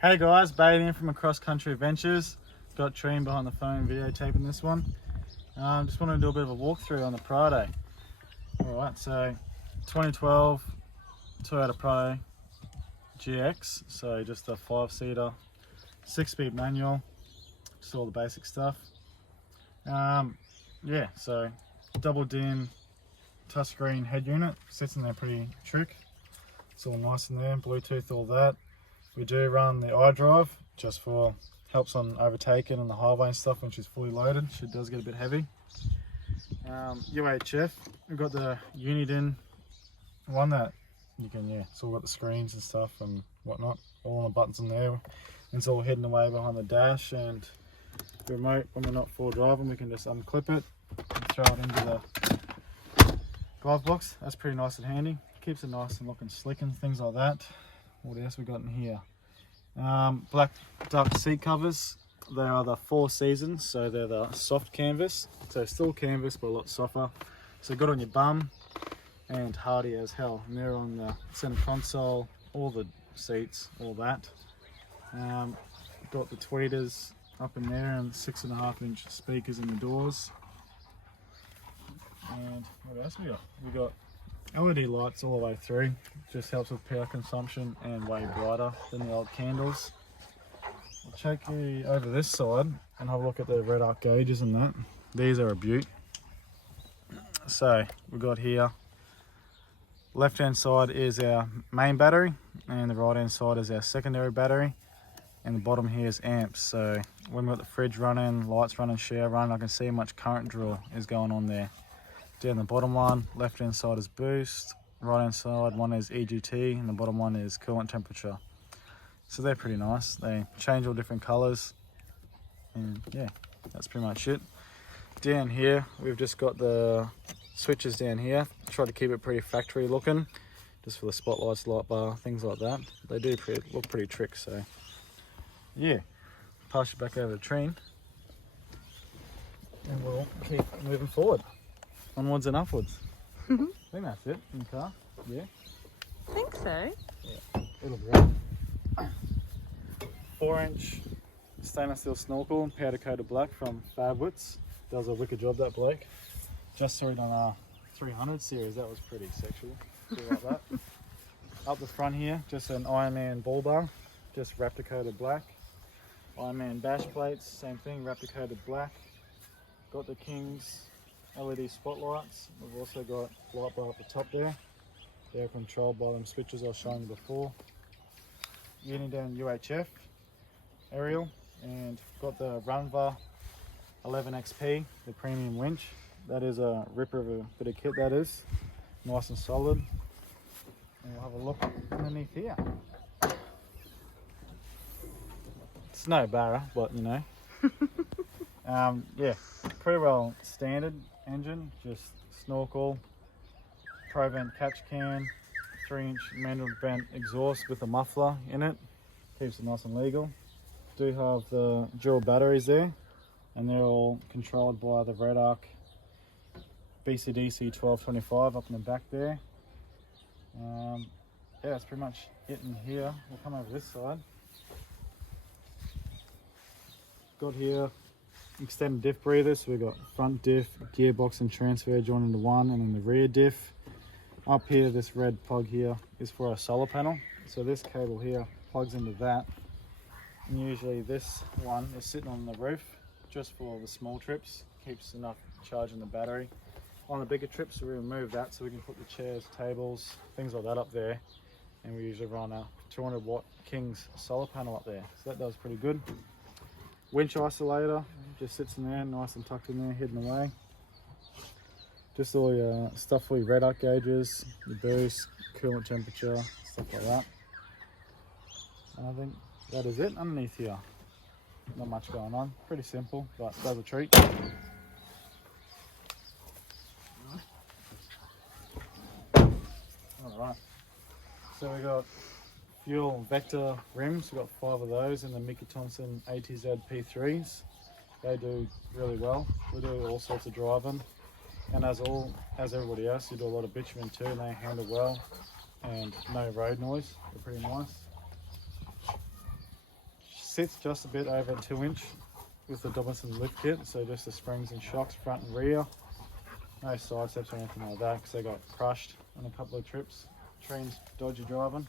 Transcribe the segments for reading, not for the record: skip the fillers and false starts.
Hey guys, baiting from Across Country Adventures. Got Treem behind the phone videotaping this one. Just wanted to do a bit of a walkthrough on the Prado. Alright, so 2012 Toyota Prado GX, so just a 5-seater, 6-speed manual, just all the basic stuff. Yeah, so double DIN touchscreen head unit, sits in there pretty trick. It's all nice in there, Bluetooth, all that. We do run the iDrive just for helps on overtaking on the highway and stuff when she's fully loaded. She does get a bit heavy. UHF, we've got the Unidin one that you can, it's all got the screens and stuff and whatnot, all the buttons in there. It's all hidden away behind the dash, and the remote, when we're not full driving, we can just unclip it and throw it into the glove box. That's pretty nice and handy. Keeps it nice and looking slick and things like that. What else we got in here? Black duck seat covers. They are the 4 Seasons, so they're the soft canvas. So still canvas, but a lot softer. So good on your bum and hardy as hell. And they're on the center console, all the seats, all that. Got the tweeters up in there and 6.5-inch speakers in the doors. And what else we got? We got LED lights all the way through. Just helps with power consumption and way brighter than the old candles. I'll take you over this side and have a look at the red arc gauges and that. These are a beaut. So we've got here, left hand side is our main battery and the right hand side is our secondary battery, and the bottom here is amps. So when we've got the fridge running, lights running, shower running, I can see how much current draw is going on there. Down the bottom one, left hand side is boost, right hand side one is EGT, and the bottom one is coolant temperature. So they're pretty nice. They change all different colors, and yeah, that's pretty much it. Down here, we've just got the switches down here. Try to keep it pretty factory looking, just for the spotlights, light bar, things like that. They do look pretty trick, so yeah. Pass you back over to Treen, and we'll keep moving forward. Onwards and upwards. I think that's it in the car. Yeah. I think so. Yeah. It'll be right. 4-inch stainless steel snorkel, powder coated black from Fabwits. Does a wicked job, that bloke. Just saw it on our 300 series. That was pretty sexual. Do like that. Up the front here, just an Ironman bull bar, just Raptor coated black. Ironman bash plates, same thing, Raptor coated black. Got the King's LED spotlights. We've also got light bar at the top there. They're controlled by them switches I was showing you before. Unidin UHF aerial, and got the Runva 11XP, the premium winch. That is a ripper of a bit of kit, that is. Nice and solid. And we'll have a look underneath here. It's no barra, but you know. Yeah, pretty well standard engine, just snorkel, pro vent catch can, 3-inch manual vent exhaust with a muffler in it, keeps it nice and legal. Do have the dual batteries there, and they're all controlled by the red arc BCDC 1225 up in the back there. Yeah, that's pretty much it in here. We'll come over this side. Got here extended diff breathers, so we've got front diff, gearbox and transfer joined into one, and then the rear diff. Up here, this red plug here is for our solar panel. So this cable here plugs into that, and usually this one is sitting on the roof just for the small trips, keeps enough charge in the battery. On the bigger trips, we remove that so we can put the chairs, tables, things like that up there, and we usually run a 200 watt King's solar panel up there, so that does pretty good. Winch isolator just sits in there, nice and tucked in there, hidden away. Just all your stuff for your red arc gauges, your boost, coolant temperature, stuff like that. And I think that is it underneath here. Not much going on, pretty simple, but does a treat. Alright, so we got fuel vector rims. We've got 5 of those in the Mickey Thompson ATZ P3s. They do really well. We do all sorts of driving, and as everybody else, you do a lot of bitumen too, and they handle well, and no road noise. They're pretty nice. sits just a bit over 2" with the Dobinson lift kit, so just the springs and shocks front and rear. No side steps or anything like that because they got crushed on a couple of trips. Train's dodgy driving.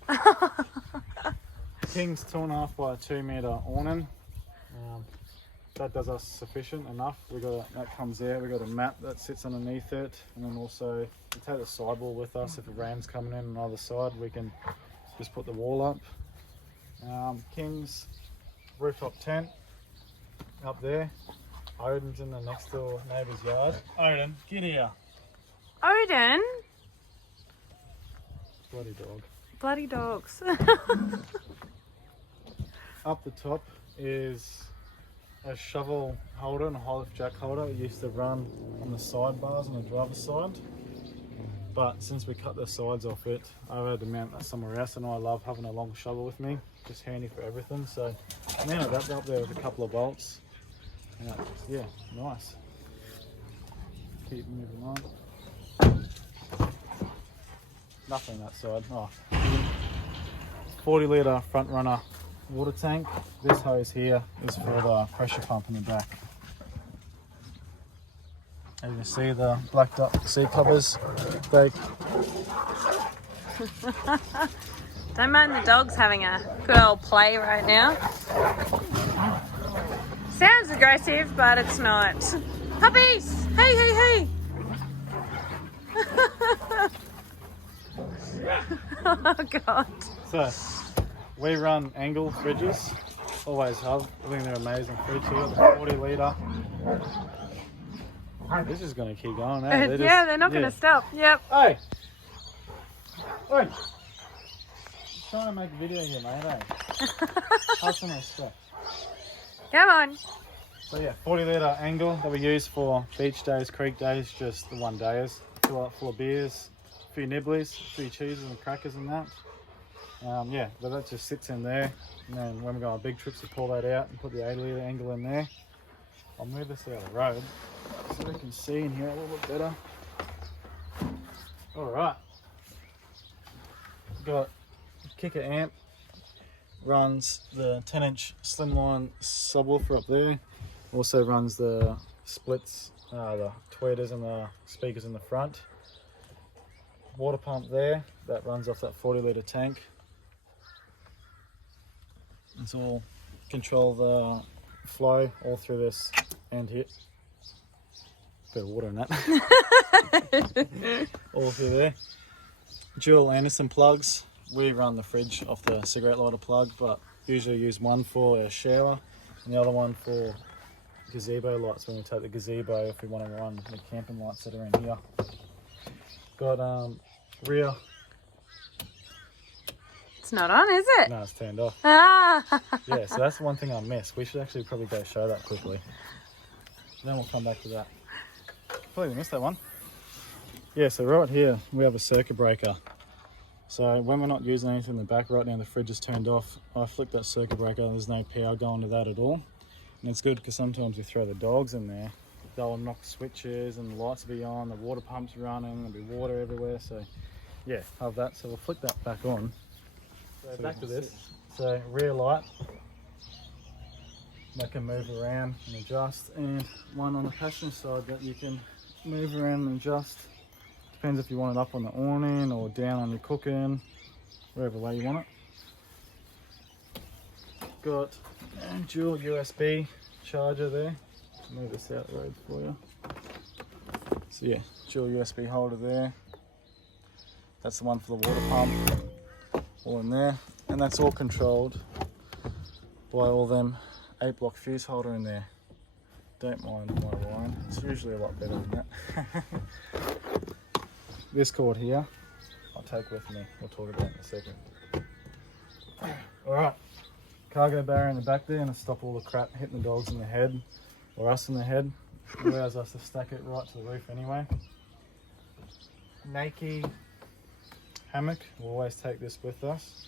King's 2.5 by 2 metre awning. That does us sufficient enough. That comes out. We got a mat that sits underneath it, and then also we take the sidewall with us. If a ram's coming in on either side, we can just put the wall up. King's rooftop tent up there. Odin's in the next door neighbour's yard. Odin, get here. Odin? Bloody dog. Bloody dogs. Up the top is a shovel holder and a high-lift jack holder. It used to run on the sidebars on the driver's side, but since we cut the sides off it, I've had to mount that somewhere else, and I love having a long shovel with me, just handy for everything. So I mounted that up there with a couple of bolts. Yeah, nice. Keep moving on. Nothing that side. Oh, 40 litre front runner water tank. This hose here is for the pressure pump in the back. As you can see, the blacked up seat covers. They Don't mind the dogs having a good old play right now. Sounds aggressive, but it's not. Puppies! Hey, hey, hey! Oh God. So, we run angle fridges, always have. I think they're amazing fridge here, the 40 litre. This is going to keep going, eh? They're not going to stop. Yep. Hey! Oi! Trying to make a video here, mate, eh? Have some respect. Come on. So yeah, 40 litre angle that we use for beach days, creek days, just the one days. Fill up full of beers, a few nibblies, a few cheeses and crackers and that. Yeah, but that just sits in there. And then when we go on big trips, we pull that out and put the 80 litre angle in there. I'll move this out of the road so we can see in here a little bit better. All right. Got kicker amp, runs the 10" slimline subwoofer up there. Also runs the splits, the tweeters and the speakers in the front. Water pump there that runs off that 40 litre tank. It's all control the flow all through this end here. Bit of water in that. All through there. Dual Anderson plugs. We run the fridge off the cigarette lighter plug, but usually use one for a shower and the other one for gazebo lights when we take the gazebo if we want to run the camping lights that are in here. Got rear. It's not on, is it? No, it's turned off. Ah. Yeah, so that's the one thing I missed. We should actually probably go show that quickly. Then we'll come back to that. Completely missed that one. Yeah, so right here we have a circuit breaker. So when we're not using anything in the back, right now the fridge is turned off, I flick that circuit breaker and there's no power going to that at all. And it's good because sometimes we throw the dogs in there, they'll knock switches and the lights will be on, the water pump's running, there'll be water everywhere. So yeah, have that. So we'll flick that back on. So back to this. So rear light, that can move around and adjust, and one on the passenger side that you can move around and adjust. Depends if you want it up on the awning or down on your cooking, wherever way you want it. Got a dual USB charger there. Move this out the road for you. So yeah, dual USB holder there. That's the one for the water pump, all in there. And that's all controlled by all them 8-block fuse holder in there. Don't mind my line, it's usually a lot better than that. This cord here, I'll take with me. We'll talk about it in a second. Alright, cargo barrier in the back there, and to stop all the crap hitting the dogs in the head, or us in the head. It allows us to stack it right to the roof anyway. Nike hammock, we'll always take this with us.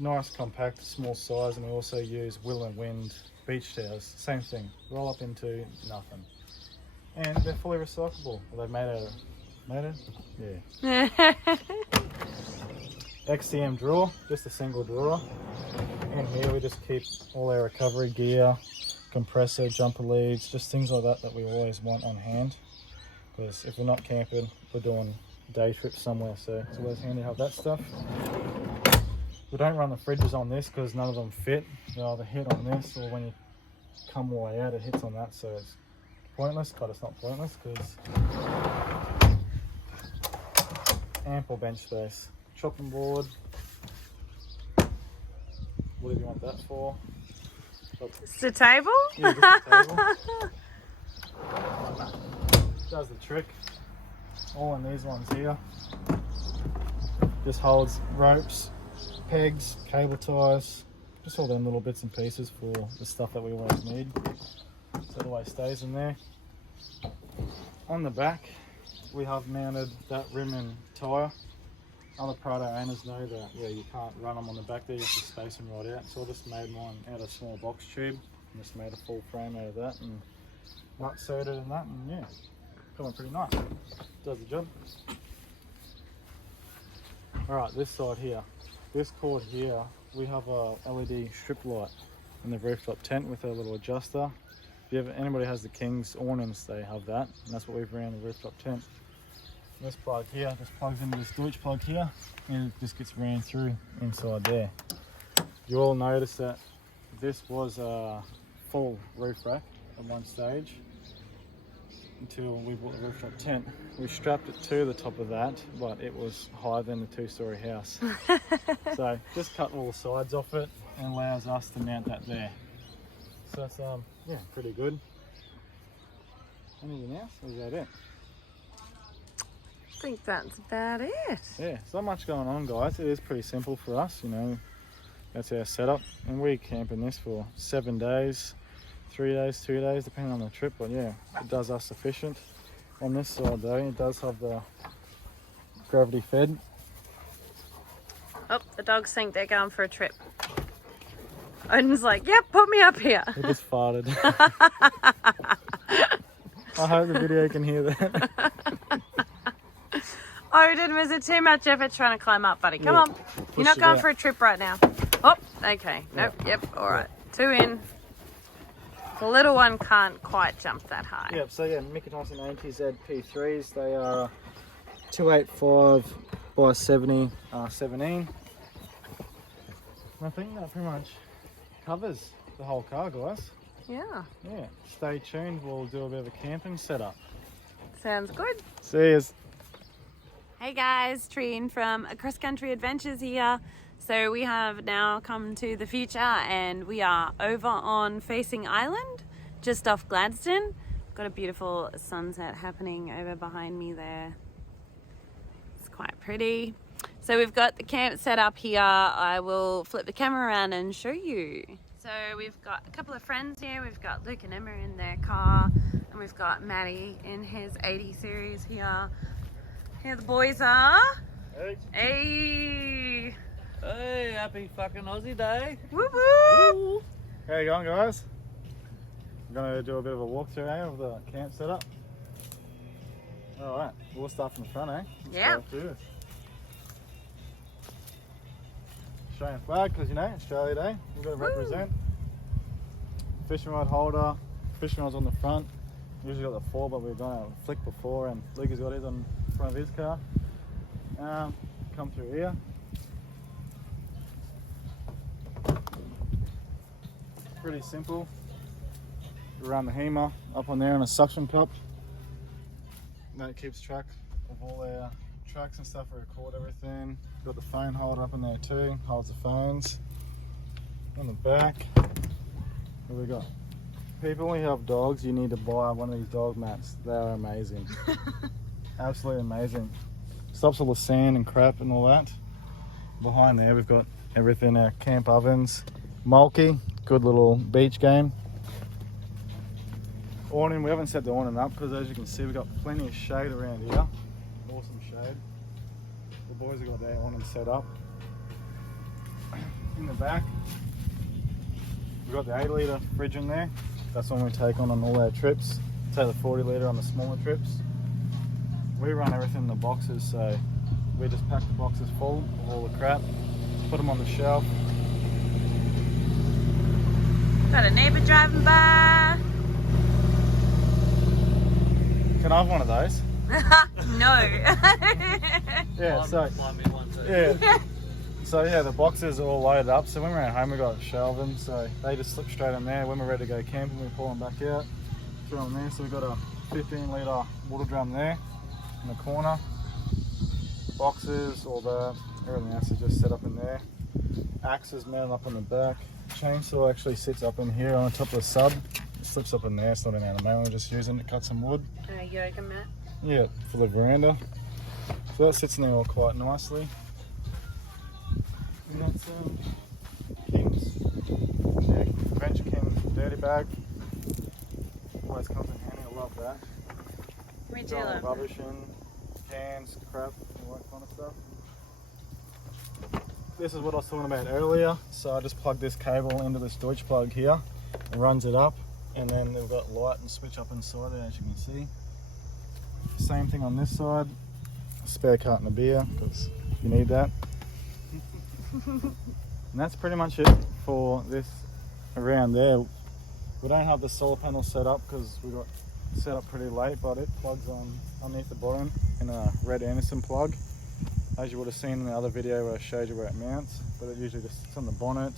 Nice, compact, small size, and we also use Will and Wind beach towels. Same thing, roll up into nothing. And they're fully recyclable. Well, they're made out of yeah. XTM drawer, just a single drawer. In here we just keep all our recovery gear, compressor, jumper leads, just things like that that we always want on hand. Because if we're not camping, we're doing day trips somewhere, so it's always handy to have that stuff. We don't run the fridges on this because none of them fit. They either hit on this, or when you come all the way out it hits on that, so it's pointless. But it's not pointless because ample bench space. Chopping board, whatever you want that for. It's a table? Yeah, just a table. Does the trick. All in these ones here. Just holds ropes, pegs, cable ties, just all them little bits and pieces for the stuff that we always need. So it always stays in there. On the back, we have mounted that rim and tyre. Other Prado owners know that, yeah, you can't run them on the back there, you have to space them right out. So I just made mine out of a small box tube and just made a full frame out of that and nut inserted in that, and yeah, coming pretty nice. Does the job. Alright, this side here. This cord here, we have a LED strip light in the rooftop tent with a little adjuster. If anybody has the King's awnings, they have that, and that's what we've ran the rooftop tent. This plug here just plugs into this Deutsch plug here, and it just gets ran through inside there. You all notice that this was a full roof rack at one stage until we bought the rooftop tent. We strapped it to the top of that, but it was higher than the 2-story house. So just cut all the sides off it and allows us to mount that there. So that's yeah, pretty good. Anything else, or is that it? I think that's about it. Yeah, there's not much going on, guys. It is pretty simple for us, you know. That's our setup, and we camp in this for 7 days, 3 days, 2 days, depending on the trip. But yeah, it does us sufficient. On this side though, it does have the gravity fed. Oh, the dogs think they're going for a trip. Odin's like, yep, put me up here. He just farted. I hope the video can hear that. Odin, was it too much effort trying to climb up, buddy? Come on. You're not going for a trip right now. Oh, okay. Nope. Yep. All right. 2 in. The little one can't quite jump that high. Yep. So yeah, Mickey Thompson ATZ P3s. They are 285 by 70 17. And I think that pretty much covers the whole car, guys. Yeah. Yeah. Stay tuned. We'll do a bit of a camping setup. Sounds good. See yous. Hey guys, Trine from Across Country Adventures here. So we have now come to the future and we are over on Facing Island, just off Gladstone. Got a beautiful sunset happening over behind me there. It's quite pretty. So we've got the camp set up here. I will flip the camera around and show you. So we've got a couple of friends here. We've got Luke and Emma in their car, and we've got Matty in his 80 series here. Here the boys are. Hey. Hey. Hey, happy fucking Aussie day. Woo woo. How you going, guys? We're going to do a bit of a walkthrough of the camp setup. Alright, we'll start from the front, eh? Yeah. Australian flag, because you know, Australia Day, we've got to represent. Fishing rod holder, fishing rod's on the front. Usually got the 4, but we've done a flick before, and Luke has got his on front of his car. Come through here. Pretty simple. Around the HEMA, up on there in a suction cup. That keeps track of all our tracks and stuff. We record everything. Got the phone holder up in there too, holds the phones. On the back, what have we got? People, when you have dogs, you need to buy one of these dog mats. They are amazing. Absolutely amazing. Stops all the sand and crap and all that. Behind there, we've got everything, our camp ovens. Mulkey, good little beach game. Awning, we haven't set the awning up because as you can see, we've got plenty of shade around here. Awesome shade. The boys have got their awning set up. In the back, we've got the 8-litre fridge in there. That's one we take on all our trips. Take the 40-litre on the smaller trips. We run everything in the boxes, so we just pack the boxes full of all the crap, put them on the shelf, Got a neighbour driving by. Can I have one of those? No. Yeah, so Buy me one too. yeah. So yeah, the boxes are all loaded up. So when we're at home, we got to shelve them. So they just slip straight in there. When we're ready to go camping, we pull them back out, throw them there. So we've got a 15-litre water drum there in the corner. Boxes, all that. Everything else is just set up in there. Axe is mounted up on the back. Chainsaw actually sits up in here on top of the sub. It slips up in there. It's not in our main. We're just using it to cut some wood. Yoga mat. Yeah, for the veranda. So that sits in there all quite nicely. And that's King's. Yeah, Adventure King dirty bag. Always comes in handy. I love that. We do Throwing love that. rubbish in, cans, crap, all that kind of stuff. This is what I was talking about earlier. So I just plug this cable into this Deutsch plug here. It runs it up, and then they've got light and switch up inside there, as you can see. Same thing on this side. A spare carton of beer, because you need that. And that's pretty much it for this around there. We don't have the solar panel set up because we got set up pretty late, but it plugs on underneath the bottom in a red Anderson plug, as you would have seen in the other video where I showed you where it mounts. But it usually just sits on the bonnet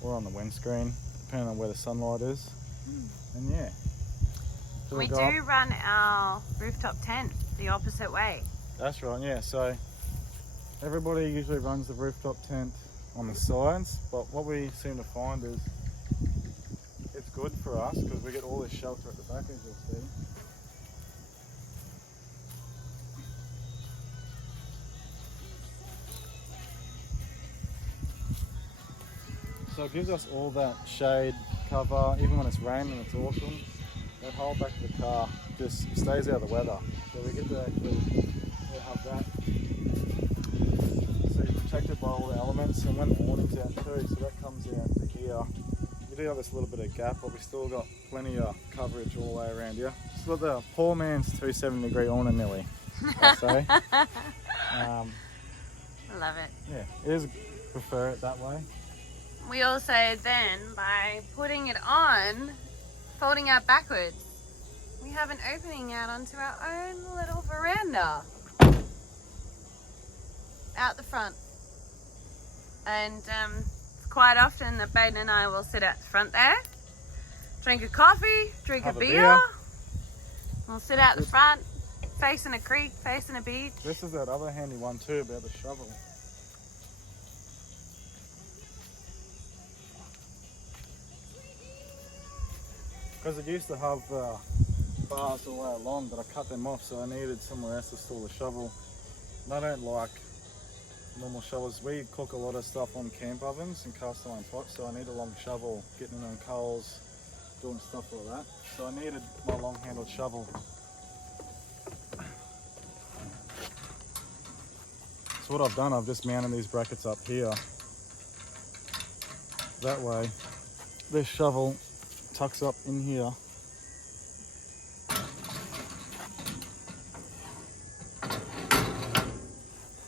or on the windscreen, depending on where the sunlight is. And yeah, so We we'll do go up. run our rooftop tent the opposite way. That's right, yeah. So everybody usually runs the rooftop tent on the sides, but what we seem to find is it's good for us because we get all this shelter at the back, as you'll see. So it gives us all that shade, cover, even when it's raining, it's awesome. That whole back of the car just stays out of the weather. So we get to actually have that. So you're protected by all the elements, and when the awning's out too, so that comes out to here. We do have this little bit of gap, but we still got plenty of coverage all the way around here. Still got the poor man's 270-degree awning nearly, I'd say. I love it. Yeah, it is, prefer it that way. We also then, by putting it on, folding out backwards, we have an opening out onto our own little veranda out the front. And quite often that Baden and I will sit out the front there, drink a coffee, drink Have a a beer. beer. We'll sit out the front, facing a creek, facing a beach. This is that other handy one too about the shovel. Because it used to have bars all the way along, but I cut them off, so I needed somewhere else to store the shovel. And I don't like normal shovels. We cook a lot of stuff on camp ovens and cast iron pots, so I need a long shovel, getting in on coals, doing stuff like that. So I needed my long handled shovel. So what I've done, I've just mounted these brackets up here. That way, this shovel tucks up in here.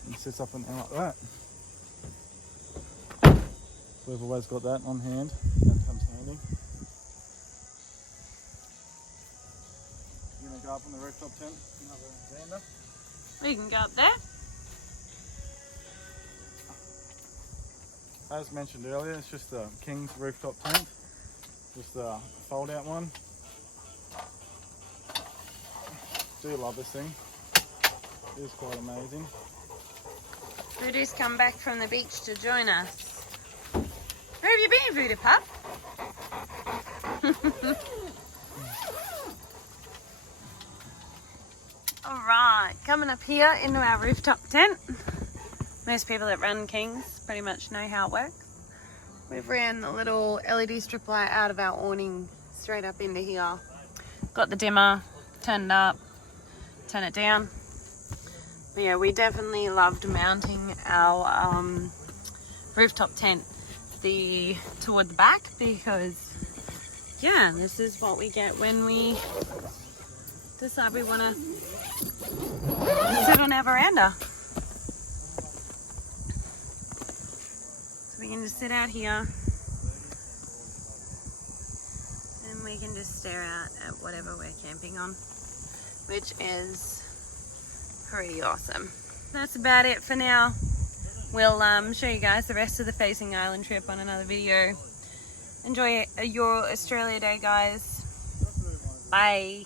And sits up and out like that. So we've always got that on hand. That comes handy. You're gonna go up on the rooftop tent, another veranda. We can go up there. As mentioned earlier, it's just a King's rooftop tent. Just a fold out one. Do love this thing. It is quite amazing. Voodoo's come back from the beach to join us. Where have you been, Voodoo pup? Alright, coming up here into our rooftop tent. Most people that run Kings pretty much know how it works. We've ran the little LED strip light out of our awning straight up into here. Got the dimmer turned up, turn it down. But yeah, we definitely loved mounting our rooftop tent toward the back, because yeah, this is what we get when we decide we want to sit on our veranda. So we can just sit out here and we can just stare out at whatever we're camping on, which is pretty awesome. That's about it for now. We'll show you guys the rest of the Facing Island trip on another video. Enjoy your Australia Day, guys. Bye.